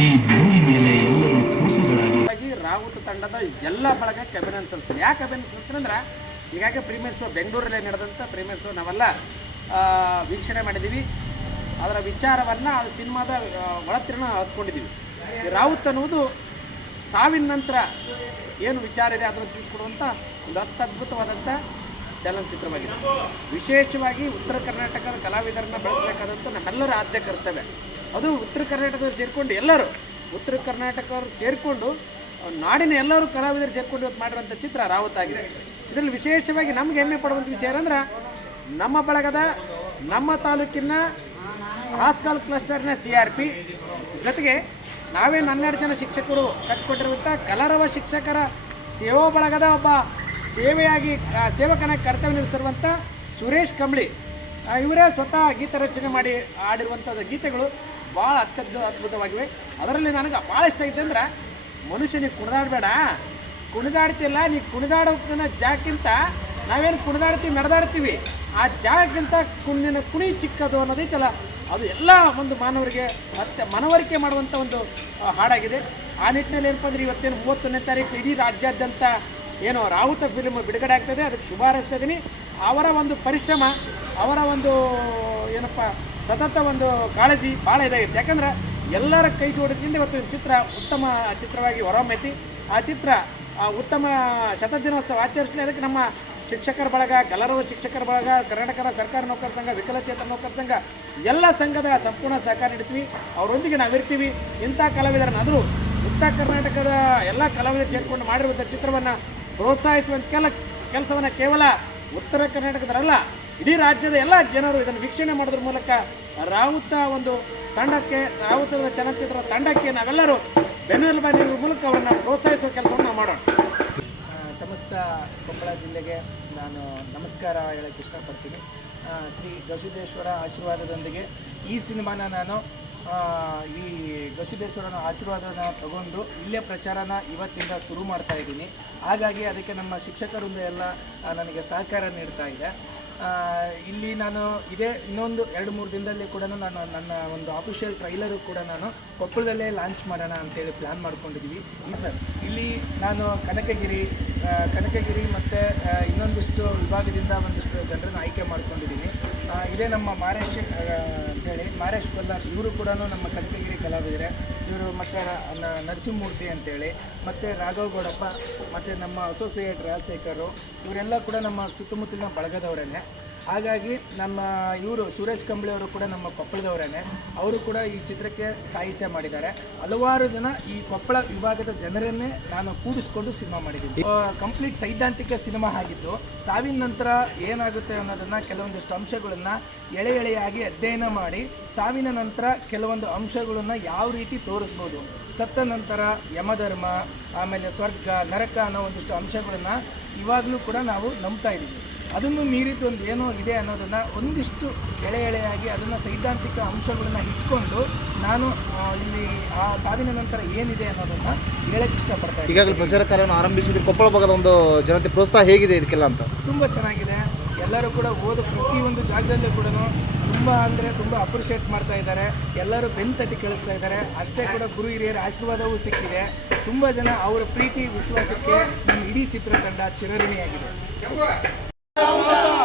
ಈ ಭೂಮಿ ಮೇಲೆ ಎಲ್ಲರೂ ಕೂಸುಗಳಾಗಿ ರಾವುತ ತಂಡದ ಎಲ್ಲ ಬಳಗಕ್ಕೆ ಅಭಿನಂದನೆ ಸಲ್ಲಿಸ್ತೀನಿ ಯಾಕೆ ಸಲ್ಲಿಸ್ತೀನಿ ಅಂದ್ರೆ ಈಗಾಗಲೇ ಪ್ರೀಮಿಯರ್ ಶೋ ಬೆಂಗಳೂರಲ್ಲೇ ನಡೆದಂಥ ಪ್ರೀಮಿಯರ್ ಶೋ ನಾವೆಲ್ಲ ವೀಕ್ಷಣೆ ಮಾಡಿದ್ದೀವಿ ಅದರ ವಿಚಾರವನ್ನು ಅದು ಸಿನಿಮಾದ ಒಳತಿರಣ ಹತ್ಕೊಂಡಿದ್ದೀವಿ ರಾವುತ್ ಅನ್ನುವುದು ಸಾವಿನ ನಂತರ ಏನು ವಿಚಾರ ಇದೆ ಅದನ್ನು ತಿಳಿಸ್ಕೊಡುವಂಥ ಒಂದು ಅತ್ಯದ್ಭುತವಾದಂಥ ಚಲನಚಿತ್ರವಾಗಿದೆ. ವಿಶೇಷವಾಗಿ ಉತ್ತರ ಕರ್ನಾಟಕದ ಕಲಾವಿದರನ್ನ ಬೆಳೆಸಬೇಕಾದಂಥ ನಮ್ಮೆಲ್ಲರ ಆದ್ಯ ಕರ್ತವ್ಯ. ಅದು ಉತ್ತರ ಕರ್ನಾಟಕದವ್ರು ಸೇರಿಕೊಂಡು ಎಲ್ಲರೂ, ಉತ್ತರ ಕರ್ನಾಟಕವ್ರು ಸೇರಿಕೊಂಡು, ನಾಡಿನ ಎಲ್ಲರೂ ಕಲಾವಿದರು ಸೇರಿಕೊಂಡು ಇವತ್ತು ಮಾಡಿರುವಂಥ ಚಿತ್ರ ರಾವತ್ ಆಗಿದೆ. ಇದರಲ್ಲಿ ವಿಶೇಷವಾಗಿ ನಮ್ಗೆ ಹೆಮ್ಮೆ ಪಡುವಂಥ ವಿಚಾರ ಅಂದ್ರೆ, ನಮ್ಮ ಬಳಗದ, ನಮ್ಮ ತಾಲೂಕಿನ ಹಾಸ್ಕಾಲ್ ಕ್ಲಸ್ಟರ್ನ ಸಿ ಆರ್ ಪಿ, ಜೊತೆಗೆ ನಾವೇ ಹನ್ನೆರಡು ಜನ ಶಿಕ್ಷಕರು ಕಟ್ಟಿಕೊಟ್ಟಿರುವಂಥ ಕಲರವ ಶಿಕ್ಷಕರ ಸೇವಾ ಬಳಗದ ಒಬ್ಬ ಸೇವೆಯಾಗಿ ಸೇವಕನ ಕರ್ತವ್ಯ ನಿರ್ವಹಿಸಿರುವಂಥ ಸುರೇಶ್ ಕಂಬಳಿ. ಇವರೇ ಸ್ವತಃ ಗೀತ ರಚನೆ ಮಾಡಿ ಆಡಿರುವಂಥದ್ದು ಗೀತೆಗಳು. ಭಾಳ ಅತ್ಯದ್ಭುತ ಅದ್ಭುತವಾಗಿವೆ ಅದರಲ್ಲಿ ನನಗೆ ಭಾಳ ಇಷ್ಟ ಐತೆ ಅಂದ್ರೆ ಮನುಷ್ಯನಿಗೆ ಕುಣಿದಾಡಬೇಡ. ಕುಣಿದಾಡ್ತಿಲ್ಲ, ನೀ ಕುಣಿದಾಡೋಕ್ಕಿಂತ ಜಾಗಕ್ಕಿಂತ ನಾವೇನು ಕುಣಿದಾಡ್ತೀವಿ ನಡೆದಾಡ್ತೀವಿ ಆ ಜಾಗಕ್ಕಿಂತ ಕುಣಿನ ಕುಣಿ ಚಿಕ್ಕದು ಅನ್ನೋದೈತಲ್ಲ, ಅದು ಎಲ್ಲ ಒಂದು ಮಾನವರಿಗೆ ಮತ್ತೆ ಮನವರಿಕೆ ಮಾಡುವಂಥ ಒಂದು ಹಾಡಾಗಿದೆ. ಆ ನಿಟ್ಟಿನಲ್ಲಿ ಏನಪ್ಪ ಅಂದರೆ, ಇವತ್ತೇನು ಮೂವತ್ತೊಂದನೇ ತಾರೀಕು ಇಡೀ ರಾಜ್ಯಾದ್ಯಂತ ಏನೋ ರಾವುತ ಫಿಲ್ಮ್ ಬಿಡುಗಡೆ ಆಗ್ತದೆ ಅದಕ್ಕೆ ಶುಭ ಹಾರೈಸ್ತಾ ಇದ್ದೀನಿ. ಅವರ ಒಂದು ಪರಿಶ್ರಮ, ಅವರ ಒಂದು, ಏನಪ್ಪ ಸತತ ಒಂದು ಕಾಳಜಿ ಭಾಳ ಇದಾಗಿತ್ತು ಯಾಕಂದ್ರೆ ಎಲ್ಲರ ಕೈ ಜೋಡದಿಂದ ಇವತ್ತು ಚಿತ್ರ ಉತ್ತಮ ಚಿತ್ರವಾಗಿ ಹೊರಹೊಮ್ಮೈತಿ. ಆ ಚಿತ್ರ, ಆ ಉತ್ತಮ ಶತದಿನೋತ್ಸವ ಆಚರಿಸಲಿ. ಅದಕ್ಕೆ ನಮ್ಮ ಶಿಕ್ಷಕರ ಬಳಗ, ಕಲರವ ಶಿಕ್ಷಕರ ಬಳಗ ಕರ್ನಾಟಕ ಸರ್ಕಾರ ನೌಕರ ಸಂಘ, ವಿಕಲಚೇತನ ನೌಕರ ಸಂಘ, ಎಲ್ಲ ಸಂಘದ ಸಂಪೂರ್ಣ ಸಹಕಾರ ನೀಡ್ತೀವಿ. ಅವರೊಂದಿಗೆ ನಾವಿರ್ತೀವಿ ಇಂಥ ಕಲಾವಿದರನ್ನಾದರೂ ಉತ್ತರ ಕರ್ನಾಟಕದ ಎಲ್ಲ ಕಲಾವಿದರು ಸೇರಿಕೊಂಡು ಮಾಡಿರುವಂಥ ಚಿತ್ರವನ್ನು ಪ್ರೋತ್ಸಾಹಿಸುವಂಥ ಕೆಲ, ಕೆಲಸವನ್ನು ಕೇವಲ ಉತ್ತರ ಕರ್ನಾಟಕದರಲ್ಲ ಇಡೀ ರಾಜ್ಯದ ಎಲ್ಲ ಜನರು ಇದನ್ನು ವೀಕ್ಷಣೆ ಮಾಡೋದ್ರ ಮೂಲಕ ರಾವುತ ಒಂದು ತಂಡಕ್ಕೆ ರಾವುತದ ಚಲನಚಿತ್ರ ತಂಡಕ್ಕೆ ನಾವೆಲ್ಲರೂ ಬೆನ್ನೆಲುಬ ನೀಡುವ ಮೂಲಕ ಅವರನ್ನು ಪ್ರೋತ್ಸಾಹಿಸುವ ಕೆಲಸವನ್ನು ಮಾಡೋಣ. ಸಮಸ್ತ ಕೊಪ್ಪಳ ಜಿಲ್ಲೆಗೆ ನಾನು ನಮಸ್ಕಾರ ಹೇಳಕ್ಕೆ ಇಷ್ಟಪಡ್ತೀನಿ. ಶ್ರೀ ಗವಿಸಿದ್ದೇಶ್ವರ ಆಶೀರ್ವಾದದೊಂದಿಗೆ ಈ ಸಿನಿಮಾನ ನಾನು ಈ ಗವಿಸಿದ್ದೇಶ್ವರನ ಆಶೀರ್ವಾದನ ತಗೊಂಡು ಇಲ್ಲೇ ಪ್ರಚಾರನ ಇವತ್ತಿಂದ ಶುರು ಮಾಡ್ತಾ ಇದ್ದೀನಿ. ಹಾಗಾಗಿ ಅದಕ್ಕೆ ನಮ್ಮ ಶಿಕ್ಷಕರಿಂದ ಎಲ್ಲ ನನಗೆ ಸಹಕಾರ ನೀಡ್ತಾ ಇದೆ. ಇಲ್ಲಿ ನಾನು ಇದೇ ಇನ್ನೊಂದು ಎರಡು ಮೂರು ದಿನದಲ್ಲಿ ಕೂಡ ನಾನು ನನ್ನ ಒಂದು ಆಫಿಷಿಯಲ್ ಟ್ರೈಲರು ಕೂಡ ನಾನು ಕೊಪ್ಪಳದಲ್ಲೇ ಲಾಂಚ್ ಮಾಡೋಣ ಅಂತೇಳಿ ಪ್ಲ್ಯಾನ್ ಮಾಡ್ಕೊಂಡಿದ್ದೀವಿ ಈ ಸರ್, ಇಲ್ಲಿ ನಾನು ಕನಕಗಿರಿ ಕನಕಗಿರಿ ಮತ್ತು ವಿಭಾಗದಿಂದ ಒಂದಿಷ್ಟು ಜನರನ್ನು ಆಯ್ಕೆ ಮಾಡ್ಕೊಂಡಿದ್ದೀನಿ. ಇದೇ ನಮ್ಮ ಮಾರೇಶ್ ಅಂತೇಳಿ. ಮಾರೇಶ್ ಕೊಲ್ಲಾರ್ ಇವರು ಕೂಡ ನಮ್ಮ ಕನಕಗಿರಿ ಕಲಾವಿದರೆ. ಇವರು ಮತ್ತು ನರಸಿಂಹಮೂರ್ತಿ ಅಂತೇಳಿ. ಮತ್ತು ರಾಘವ್ ಗೌಡಪ್ಪ, ಮತ್ತು ನಮ್ಮ ಅಸೋಸಿಯೇಟ್ ರಾಜಶೇಖರು, ಇವರೆಲ್ಲ ಕೂಡ ನಮ್ಮ ಸುತ್ತಮುತ್ತಲಿನ ಬಳಗದವರೇನೆ. ಹಾಗಾಗಿ ನಮ್ಮ ಇವರು ಸುರೇಶ್ ಕಂಬಳಿ ಅವರು ಕೂಡ ನಮ್ಮ ಕೊಪ್ಪಳದವರೇನೆ. ಅವರು ಕೂಡ ಈ ಚಿತ್ರಕ್ಕೆ ಸಾಹಿತ್ಯ ಮಾಡಿದ್ದಾರೆ. ಹಲವಾರು ಜನ ಈ ಕೊಪ್ಪಳ ವಿಭಾಗದ ಜನರನ್ನೇ ನಾನು ಕೂಡಿಸ್ಕೊಂಡು ಸಿನಿಮಾ ಮಾಡಿದ್ದೀನಿ. ಕಂಪ್ಲೀಟ್ ಸೈದ್ಧಾಂತಿಕ ಸಿನಿಮಾ ಆಗಿದ್ದು, ಸಾವಿನ ನಂತರ ಏನಾಗುತ್ತೆ ಅನ್ನೋದನ್ನು ಕೆಲವೊಂದಿಷ್ಟು ಅಂಶಗಳನ್ನು ಎಳೆ ಎಳೆಯಾಗಿ ಅಧ್ಯಯನ ಮಾಡಿ, ಸಾವಿನ ನಂತರ ಕೆಲವೊಂದು ಅಂಶಗಳನ್ನು ಯಾವ ರೀತಿ ತೋರಿಸ್ಬೋದು, ಸತ್ತ ನಂತರ ಯಮಧರ್ಮ, ಆಮೇಲೆ ಸ್ವರ್ಗ, ನರಕ ಅನ್ನೋ ಒಂದಿಷ್ಟು ಅಂಶಗಳನ್ನು ಇವಾಗಲೂ ಕೂಡ ನಾವು ನಂಬ್ತಾ ಇದ್ದೀವಿ. ಅದನ್ನು ಮೀರಿದ್ದು ಒಂದು ಏನೋ ಇದೆ ಅನ್ನೋದನ್ನು ಒಂದಿಷ್ಟು ಎಳೆ ಎಳೆಯಾಗಿ ಅದನ್ನು ಸೈದ್ಧಾಂತಿಕ ಅಂಶಗಳನ್ನು ಇಟ್ಕೊಂಡು ನಾನು ಇಲ್ಲಿ ಆ ಸಾವಿನ ನಂತರ ಏನಿದೆ ಅನ್ನೋದನ್ನು ಹೇಳಕ್ಕೆ ಇಷ್ಟಪಡ್ತಾ ಈಗಾಗಲೇ ಪ್ರಚಾರ ಕಾರ್ಯವನ್ನು ಆರಂಭಿಸಿದ್ದು ಕೊಪ್ಪಳ ಭಾಗದ ಒಂದು ಜನತೆ ಪ್ರೋತ್ಸಾಹ ಹೇಗಿದೆ ಇದಕ್ಕೆಲ್ಲ ಅಂತ? ತುಂಬ ಚೆನ್ನಾಗಿದೆ. ಎಲ್ಲರೂ ಕೂಡ ಓದು ಪ್ರತಿಯೊಂದು ಜಾಗದಲ್ಲೂ ಕೂಡ ತುಂಬ ಅಂದರೆ ತುಂಬ ಅಪ್ರಿಷಿಯೇಟ್ ಮಾಡ್ತಾ ಇದ್ದಾರೆ. ಎಲ್ಲರೂ ಬೆನ್ ತಟ್ಟಿ ಕಳಿಸ್ತಾ ಇದ್ದಾರೆ. ಅಷ್ಟೇ ಕೂಡ ಗುರು ಹಿರಿಯರ ಆಶೀರ್ವಾದವೂ ಸಿಕ್ಕಿದೆ. ತುಂಬ ಜನ ಅವರ ಪ್ರೀತಿ ವಿಶ್ವಾಸಕ್ಕೆ ನಮ್ಮ ಇಡೀ ಚಿತ್ರತಂಡ ಚಿರಋಣಿಯಾಗಿದೆ. Não, não.